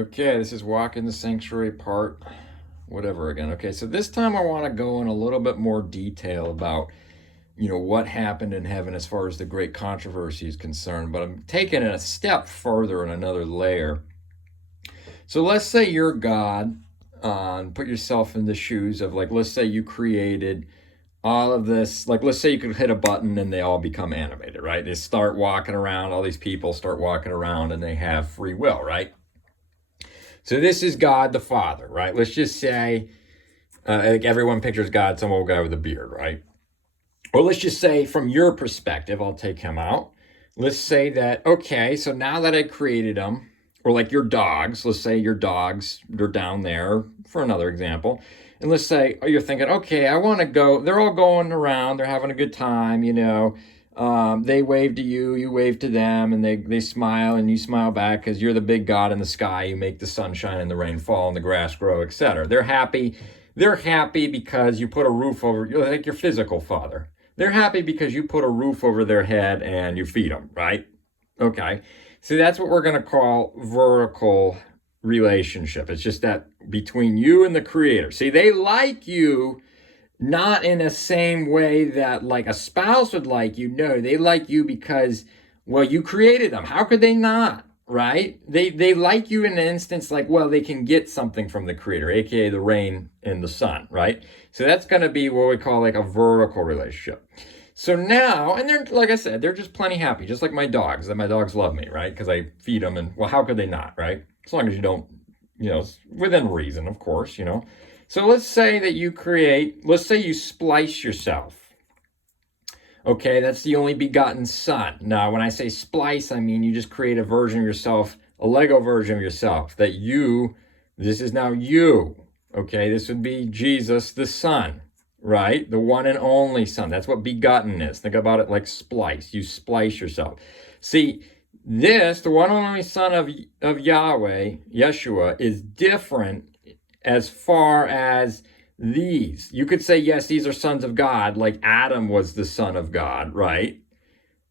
Okay, this is walking the sanctuary part, whatever again. Okay, so this time I want to go in a little bit more detail about, what happened in heaven as far as the great controversy is concerned, but I'm taking it a step further in another layer. So let's say you're God, put yourself in the shoes of, like, let's say you created all of this, like, let's say you could hit a button and they all become animated, right? They start walking around, all these people start walking around and they have free will, right? So this is God the Father, right? Let's just say, like everyone pictures God, some old guy with a beard, right? Or let's just say from your perspective, I'll take him out. Let's say that, okay, so now that I created them, or like your dogs, let's say your dogs, they're down there for another example. And let's say, you're thinking, okay, I want to go, they're all going around, they're having a good time, they wave to you, you wave to them, and they smile, and you smile back because you're the big God in the sky. You make the sun shine and the rain fall and the grass grow, etc. They're happy. They're happy because you put a roof over, like your physical father. They're happy because you put a roof over their head and you feed them, right? Okay. So that's what we're going to call vertical relationship. It's just that between you and the Creator. See, they like you not in a same way that like a spouse would like you. No, they like you because, well, you created them. How could they not, right? They like you in an instance like, well, they can get something from the Creator, aka the rain and the sun, right? So that's going to be what we call like a vertical relationship. So now, and they're, like I said, they're just plenty happy, just like my dogs, that my dogs love me, right? Because I feed them, and, well, how could they not, right? As long as you don't, within reason, of course, So let's say that you let's say you splice yourself. Okay, that's the only begotten son. Now, when I say splice, I mean you just create a version of yourself, a Lego version of yourself, this is now you. Okay, this would be Jesus the Son, right? The one and only Son. That's what begotten is. Think about it like splice. You splice yourself. See, the one and only Son of Yahweh, Yeshua, is different as far as these. You could say, yes, these are sons of God, like Adam was the son of God, right?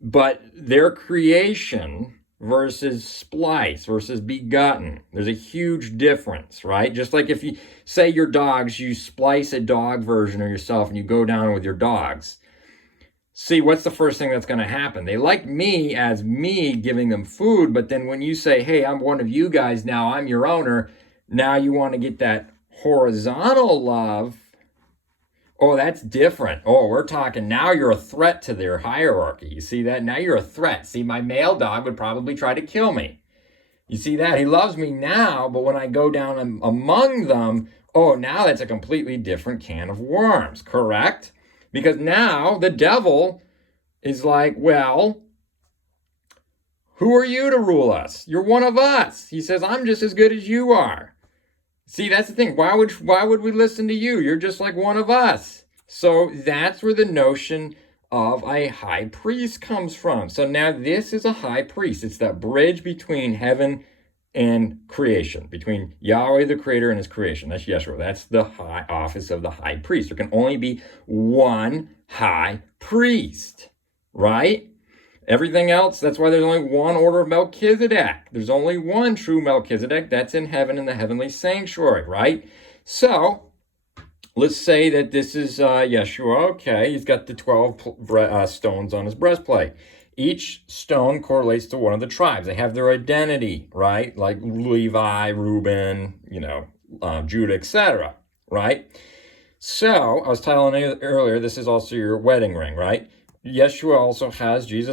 But their creation versus splice versus begotten, there's a huge difference, right? Just like if you say your dogs, you splice a dog version of yourself and you go down with your dogs. See, what's the first thing that's going to happen? They like me as me giving them food, but then when you say, hey, I'm one of you guys now, I'm your owner, now you want to get that horizontal love. Oh, that's different. Oh, we're talking now you're a threat to their hierarchy. You see that? Now you're a threat. See, my male dog would probably try to kill me. You see that? He loves me now, but when I go down among them, oh, now that's a completely different can of worms, correct? Because now the devil is like, well, who are you to rule us? You're one of us. He says, I'm just as good as you are. See, that's the thing. Why would we listen to you? You're just like one of us. So that's where the notion of a high priest comes from. So now this is a high priest. It's that bridge between heaven and creation, between Yahweh the Creator and his creation. That's Yeshua. That's the high office of the high priest. There can only be one high priest, right? Everything else, that's why there's only one order of Melchizedek. There's only one true Melchizedek. That's in heaven in the heavenly sanctuary, right? So, let's say that this is Yeshua. Okay, he's got the 12 stones on his breastplate. Each stone correlates to one of the tribes. They have their identity, right? Like Levi, Reuben, Judah, etc., right? So, I was telling you earlier, this is also your wedding ring, right? Jesus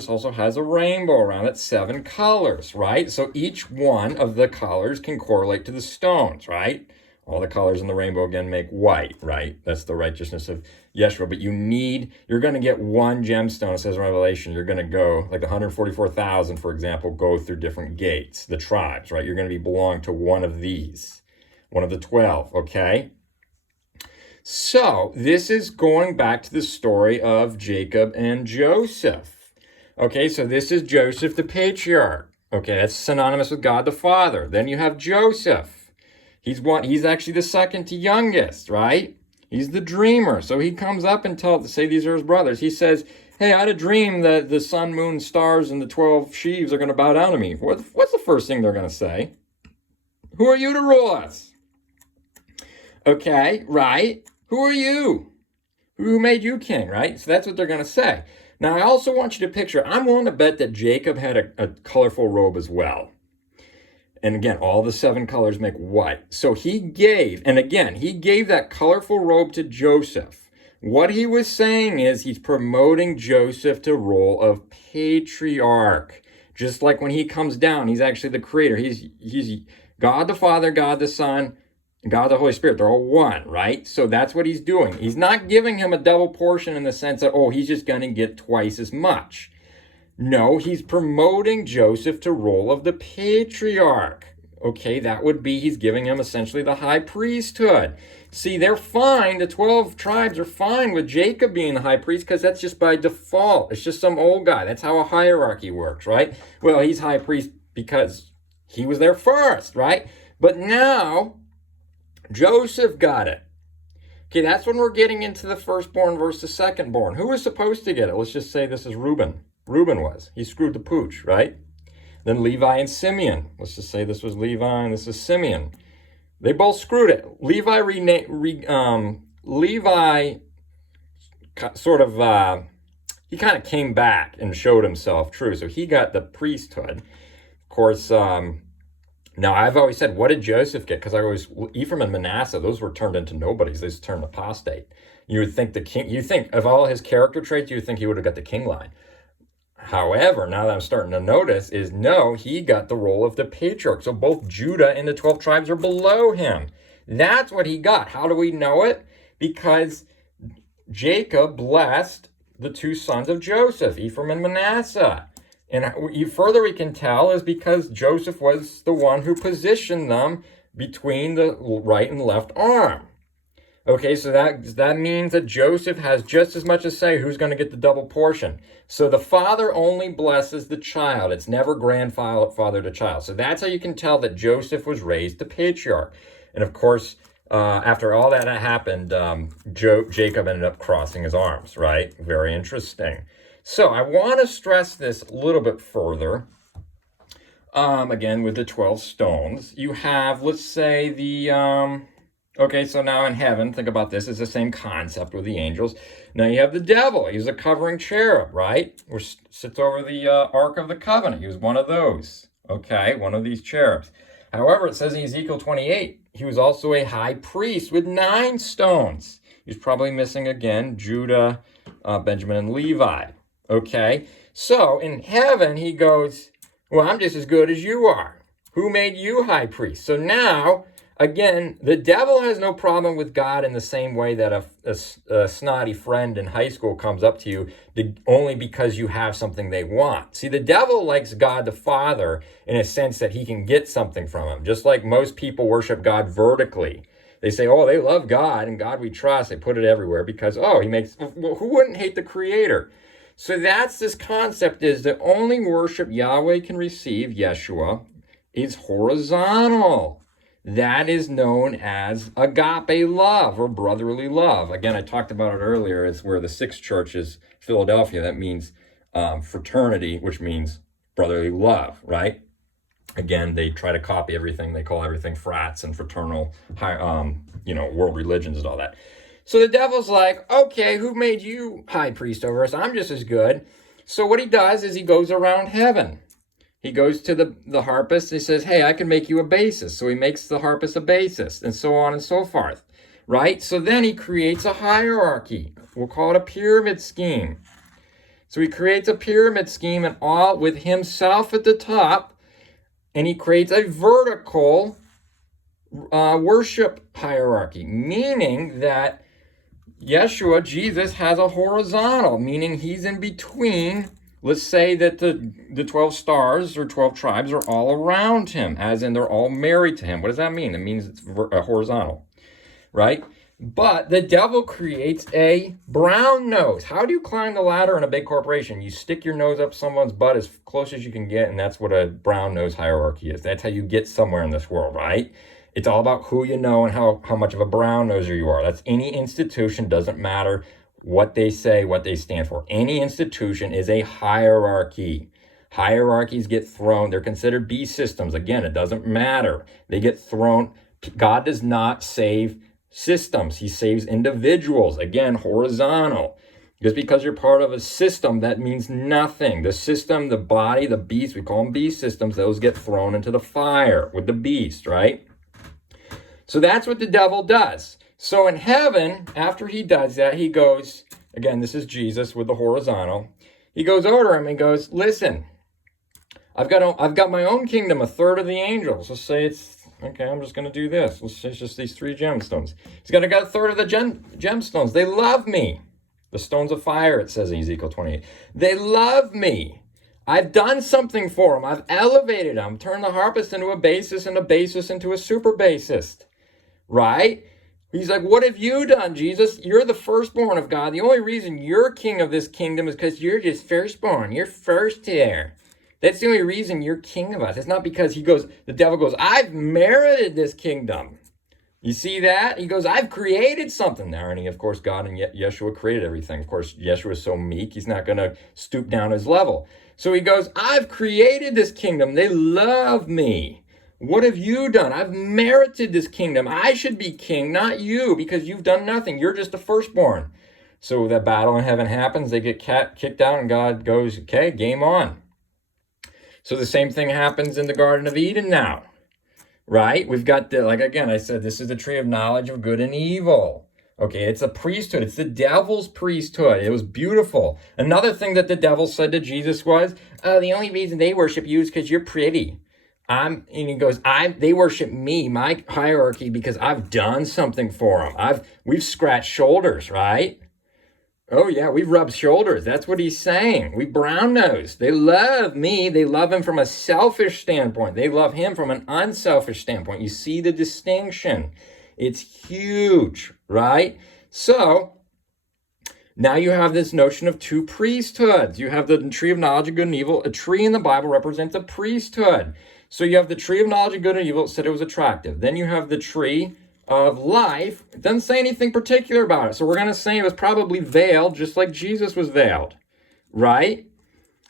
also has a rainbow around it, 7 colors, right? So each one of the colors can correlate to the stones, right? All the colors in the rainbow, again, make white, right? That's the righteousness of Yeshua. But you're going to get one gemstone. It says in Revelation, you're going to go, like 144,000, for example, go through different gates, the tribes, right? You're going to belong to one of these, one of the 12, okay? So this is going back to the story of Jacob and Joseph. Okay, so this is Joseph the patriarch. Okay, that's synonymous with God the Father. Then you have Joseph. He's actually the second to youngest, right? He's the dreamer. So he comes up and say these are his brothers. He says, hey, I had a dream that the sun, moon, stars, and the 12 sheaves are going to bow down to me. What's the first thing they're going to say? Who are you to rule us? Okay, right? Who are you? Who made you king, right? So that's what they're going to say. Now, I also want you to picture, I'm willing to bet that Jacob had a colorful robe as well. And again, all the 7 colors make white. So he gave, and again, he gave that colorful robe to Joseph. What he was saying is he's promoting Joseph to role of patriarch. Just like when he comes down, he's actually the creator. He's God the Father, God the Son, God the Holy Spirit. They're all one, right? So that's what he's doing. He's not giving him a double portion in the sense that, oh, he's just going to get twice as much. No, he's promoting Joseph to role of the patriarch. Okay, that would be he's giving him essentially the high priesthood. See, they're fine. The 12 tribes are fine with Jacob being the high priest because that's just by default. It's just some old guy. That's how a hierarchy works, right? Well, he's high priest because he was there first, right? But now, Joseph got it. Okay, that's when we're getting into the firstborn versus secondborn. Who was supposed to get it? Let's just say this is Reuben. Reuben was. He screwed the pooch, right? Then Levi and Simeon. Let's just say this was Levi and this is Simeon. They both screwed it. Levi sort of, he kind of came back and showed himself true. So he got the priesthood. Of course, now I've always said, what did Joseph get? Because Ephraim and Manasseh, those were turned into nobodies. They just turned apostate. You would think of all his character traits, you would think he would have got the king line. However, now that I'm starting to notice is no, he got the role of the patriarch. So both Judah and the 12 tribes are below him. That's what he got. How do we know it? Because Jacob blessed the 2 sons of Joseph, Ephraim and Manasseh. And further we can tell is because Joseph was the one who positioned them between the right and left arm. Okay, so that means that Joseph has just as much to say who's going to get the double portion. So the father only blesses the child. It's never grandfather to child. So that's how you can tell that Joseph was raised the patriarch. And of course, after all that happened, Jacob ended up crossing his arms, right? Very interesting. So I want to stress this a little bit further. Again, with the 12 stones, you have, let's say, okay, so now in heaven, think about this, it's the same concept with the angels. Now you have the devil. He's a covering cherub, right? Which sits over the Ark of the Covenant. He was one of those, okay, one of these cherubs. However, it says in Ezekiel 28, he was also a high priest with 9 stones. He's probably missing again Judah, Benjamin, and Levi, okay? So in heaven, he goes, well, I'm just as good as you are. Who made you high priest? So now, again, the devil has no problem with God in the same way that a snotty friend in high school comes up to you only because you have something they want. See, the devil likes God the Father in a sense that he can get something from him. Just like most people worship God vertically. They say, oh, they love God and God we trust. They put it everywhere because, well, who wouldn't hate the Creator? So that's this concept is that only worship Yahweh can receive, Yeshua, is horizontal. That is known as agape love or brotherly love. Again, I talked about it earlier. It's where the 6 churches, Philadelphia, that means fraternity, which means brotherly love, right? Again, they try to copy everything. They call everything frats and fraternal, world religions and all that. So the devil's like, okay, who made you high priest over us? I'm just as good. So what he does is he goes around heaven. He goes to the harpist and he says, hey, I can make you a bassist. So he makes the harpist a bassist and so on and so forth, right? So then he creates a hierarchy. We'll call it a pyramid scheme. So he creates a pyramid scheme and all with himself at the top, and he creates a vertical worship hierarchy, meaning that Yeshua, Jesus, has a horizontal, meaning he's in between. Let's say that the 12 stars or 12 tribes are all around him, as in they're all married to him. What does that mean? It means it's horizontal, right? But the devil creates a brown nose. How do you climb the ladder in a big corporation? You stick your nose up someone's butt as close as you can get, and that's what a brown nose hierarchy is. That's how you get somewhere in this world, right? It's all about who you know and how much of a brown noser you are. That's any institution, doesn't matter what they say, what they stand for. Any institution is a hierarchy. Hierarchies get thrown. They're considered beast systems. Again, it doesn't matter. They get thrown. God does not save systems. He saves individuals. Again, horizontal. Just because you're part of a system, that means nothing. The system, the body, the beast, we call them beast systems, those get thrown into the fire with the beast, right? So that's what the devil does. So in heaven, after he does that, he goes, again, this is Jesus with the horizontal. He goes over him and goes, listen, I've got my own kingdom, a third of the angels. Let's say it's, okay, I'm just going to do this. Let's say it's just these 3 gemstones. He's got a third of the gemstones. They love me. The stones of fire, it says in Ezekiel 28. They love me. I've done something for them. I've elevated them. Turned the harpist into a bassist and a bassist into a super bassist. Right? He's like, what have you done, Jesus? You're the firstborn of God. The only reason you're king of this kingdom is because you're just firstborn. You're first here. That's the only reason you're king of us. It's not because the devil goes, I've merited this kingdom. You see that? He goes, I've created something there. And of course, God and Yeshua created everything. Of course, Yeshua is so meek, he's not going to stoop down his level. So he goes, I've created this kingdom. They love me. What have you done? I've merited this kingdom. I should be king, not you, because you've done nothing. You're just a firstborn. So that battle in heaven happens. They get kicked out and God goes, okay, game on. So the same thing happens in the Garden of Eden now. Right? We've got like again, I said, this is the tree of knowledge of good and evil. Okay, it's a priesthood. It's the devil's priesthood. It was beautiful. Another thing that the devil said to Jesus was, the only reason they worship you is because you're pretty. And he goes, they worship me, my hierarchy, because I've done something for them. We've scratched shoulders, right? Oh yeah, we rub shoulders. That's what he's saying. We brown-nosed. They love me. They love him from a selfish standpoint. They love him from an unselfish standpoint. You see the distinction. It's huge, right? So now you have this notion of 2 priesthoods. You have the tree of knowledge of good and evil. A tree in the Bible represents a priesthood. So you have the tree of knowledge of good and evil. It said it was attractive. Then you have the tree of life. It doesn't say anything particular about it. So we're going to say it was probably veiled just like Jesus was veiled, right?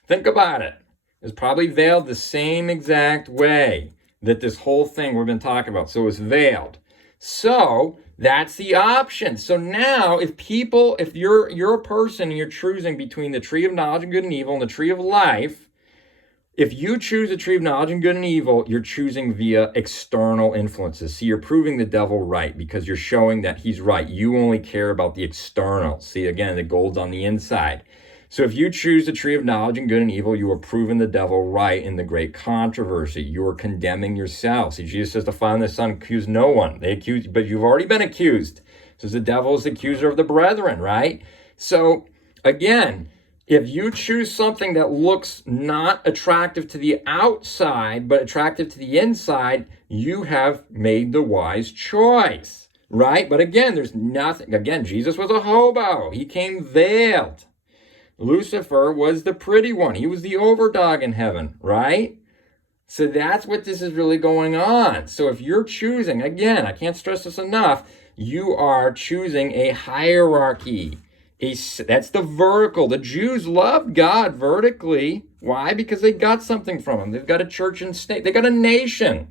Think about it. It's probably veiled the same exact way that this whole thing we've been talking about. So it's veiled. So that's the option. So now if you're a person and you're choosing between the tree of knowledge of good and evil and the tree of life, if you choose the tree of knowledge and good and evil, you're choosing via external influences. See, you're proving the devil right because you're showing that he's right. You only care about the external. See, again, the gold's on the inside. So if you choose the tree of knowledge and good and evil, you are proving the devil right in the great controversy. You are condemning yourself. See, Jesus says the Father and the Son accuse no one. They accuse, but you've already been accused. So the devil is the accuser of the brethren, right? So again, if you choose something that looks not attractive to the outside, but attractive to the inside, you have made the wise choice, right? But again, there's nothing. Again, Jesus was a hobo. He came veiled. Lucifer was the pretty one. He was the overdog in heaven, right? So that's what this is really going on. So if you're choosing, again, I can't stress this enough, you are choosing a hierarchy. That's the vertical. The Jews loved God vertically. Why? Because they got something from him. They've got a church and state. They got a nation.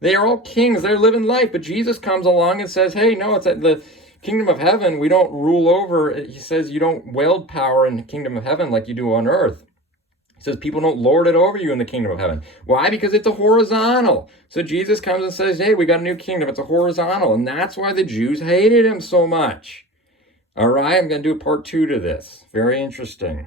They are all kings. They're living life. But Jesus comes along and says, hey, no, it's at the kingdom of heaven. We don't rule over. He says you don't wield power in the kingdom of heaven like you do on earth. He says people don't lord it over you in the kingdom of heaven. Why? Because it's a horizontal. So Jesus comes and says, hey, we got a new kingdom. It's a horizontal. And that's why the Jews hated him so much. All right, I'm going to do part 2 to this. Very interesting.